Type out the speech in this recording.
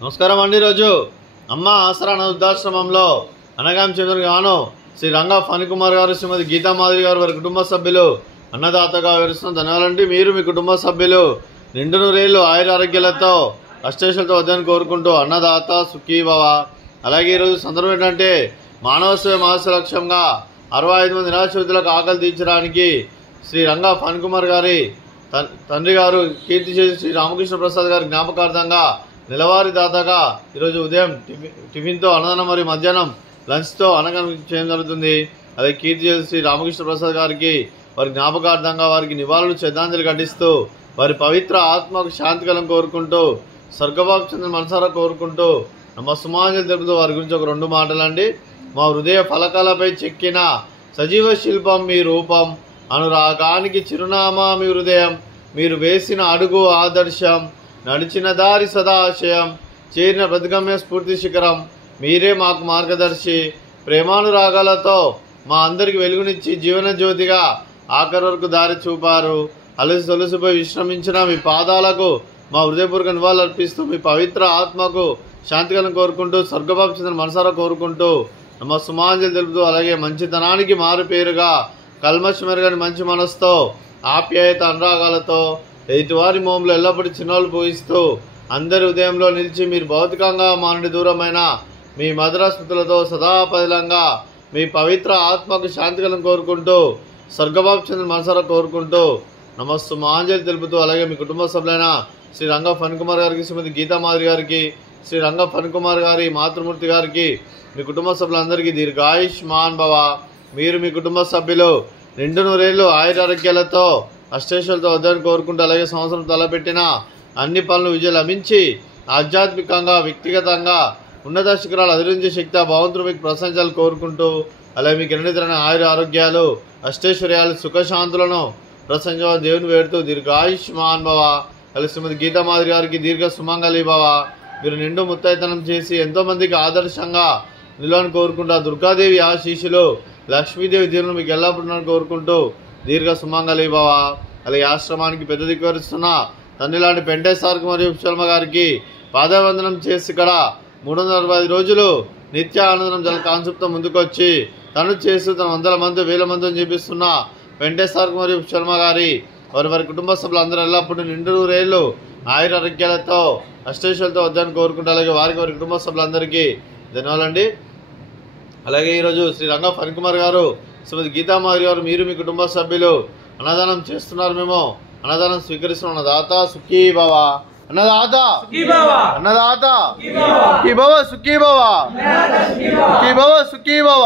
నమస్కారం అండి। రోజు అమ్మ ఆసరా వృద్ధాశ్రమంలో అనగాం చెందిన గాను శ్రీ రంగా ఫణికుమార్ గారు, శ్రీమతి గీతా మాధవి గారు వారి కుటుంబ సభ్యులు అన్నదాతగా వివరిస్తున్న ధన్యవాదాలండి। మీరు మీ కుటుంబ సభ్యులు నిండు నూరేళ్లు ఆయుర ఆరోగ్యాలతో అష్టైశ్వర్యాలతో వద్దని కోరుకుంటూ అన్నదాత సుఖీ భవ। అలాగే ఈరోజు సందర్భం ఏంటంటే మానవ సేవ మహస్య లక్ష్యంగా 65 మంది నిరాశ్రితులకు ఆకలి తీర్చడానికి శ్రీ రంగా ఫణికుమార్ గారి తండ్రి గారు కీర్తి చేసి శ్రీ రామకృష్ణ ప్రసాద్ గారి జ్ఞాపకార్థంగా నెలవారీ దాతగా ఈరోజు ఉదయం టిఫిన్తో అన్నదానం మరియు మధ్యాహ్నం లంచ్తో అన్నదానం చేయడం జరుగుతుంది। అదే కీర్తి చేసి శ్రీ రామకృష్ణ ప్రసాద్ గారికి వారి జ్ఞాపకార్థంగా వారికి నివాళులు శ్రద్ధాంజలి ఘటిస్తూ వారి పవిత్ర ఆత్మకు శాంతి కలం కోరుకుంటూ స్వర్గభాగం చెందిన మనసారా కోరుకుంటూ నమస్సుమాంజలి తెలుపుతూ వారి గురించి ఒక 2 మాటలండి। మా హృదయ ఫలకాలపై చెక్కిన సజీవ శిల్పం మీ రూపం, అనురాగానికి చిరునామా మీ హృదయం, మీరు వేసిన అడుగు ఆదర్శం, నడిచిన దారి సదా ఆశయం, చేరిన ప్రతిగమ్య స్ఫూర్తి శిఖరం, మీరే మాకు మార్గదర్శి, ప్రేమానురాగాలతో మా అందరికి వెలుగునిచ్చి జీవన జ్యోతిగా ఆఖరి వరకు దారి చూపారు। అలసి సొలసిపోయి విశ్రమించిన మీ పాదాలకు మా హృదయపూర్వక నివాళులు అర్పిస్తూ మీ పవిత్ర ఆత్మకు శాంతికలను కోరుకుంటూ స్వర్గభాగం చెందిన మనసారా కోరుకుంటూ నమస్సుమాంజలి తెలుపుతూ అలాగే మంచితనానికి మారు పేరుగా కల్మషమెరగని మంచి మనసుతో ఆప్యాయత అనురాగాలతో ఎదుటివారి మోములు ఎల్లప్పుడూ చిన్నోళ్ళు పూజిస్తూ అందరి ఉదయంలో నిలిచి మీరు భౌతికంగా మా నుండి దూరమైన మీ మధుర స్మృతులతో సదాపదిలంగా మీ పవిత్ర ఆత్మకు శాంతికలను కోరుకుంటూ స్వర్గభాగం చెందిన మనసారా కోరుకుంటూ నమస్సుమాంజలి తెలుపుతూ అలాగే మీ కుటుంబ సభ్యులైన శ్రీ రంగా ఫణికుమార్ గారికి, శ్రీమతి గీతా మాధవి గారికి, శ్రీ రంగా ఫణికుమార్ గారి మాతృమూర్తి గారికి, మీ కుటుంబ సభ్యులందరికీ దీర్ఘాయుష్మాన్ భవ। మీరు మీ కుటుంబ సభ్యులు నిండు నూరేళ్లు ఆయురారోగ్యాలతో అష్టైశ్వర్యాలతో వద్దని కోరుకుంటూ అలాగే సంవత్సరం తలపెట్టిన అన్ని పనులు విజయం లభించి ఆధ్యాత్మికంగా వ్యక్తిగతంగా ఉన్నత శిఖరాలు అధిరించే శక్తి ఆ భగవంతుడు మీకు ప్రశంసలు కోరుకుంటూ అలాగే మీకు ఎన్నితరమైన ఆయుర ఆరోగ్యాలు అష్టైశ్వర్యాలు సుఖశాంతులను ప్రశంస దేవుని వేడుతూ దీర్ఘాయుష్మాన్ భవ। అలాగే శ్రీమతి గీతా మాధవి గారికి దీర్ఘ సుమంగళి భవ। మీరు నిండు ముత్తైతనం చేసి ఎంతోమందికి ఆదర్శంగా నిలవని కోరుకుంటూ దుర్గాదేవి ఆశీస్సులు లక్ష్మీదేవి దీవులను మీకు ఎల్లప్పుడూ కోరుకుంటూ దీర్ఘ సుమంగళి భవ। అలాగే ఆశ్రమానికి పెద్ద దిక్కువరిస్తున్న తండ్రి లాంటి పెంటేశ్వరకు మరియు శర్మ గారికి పాదవందనం చేసి ఇక్కడ 365 రోజులు నిత్య ఆనందం జల కాన్సెప్ట్తో ముందుకొచ్చి తను చేస్తూ తన వందల మంది వేల మందిని చూపిస్తున్న పెంటేశ్వరకు మరియు శర్మ గారి వారి కుటుంబ సభ్యులు అందరూ ఎల్లప్పుడూ నిండు నూరేళ్లు ఆయుర ఆరోగ్యాలతో అష్టైశ్వర్యాలతో వద్దని కోరుకుంటూ అలాగే వారి కుటుంబ సభ్యులందరికీ ధన్యవాదాలండి। అలాగే ఈరోజు శ్రీ రంగా ఫణికుమార్ గారు, శ్రీమతి గీతా మాధవి గారు మీరు మీ కుటుంబ సభ్యులు అన్నదానం చేస్తున్నారు। మేము అన్నదానం స్వీకరిస్తున్నాం। అన్నదాత సుఖీ భవ, అన్నదాత అన్నదాత సుఖీ భవ, సుఖీ భవ, సుఖీ భవ, సుఖీ భవ।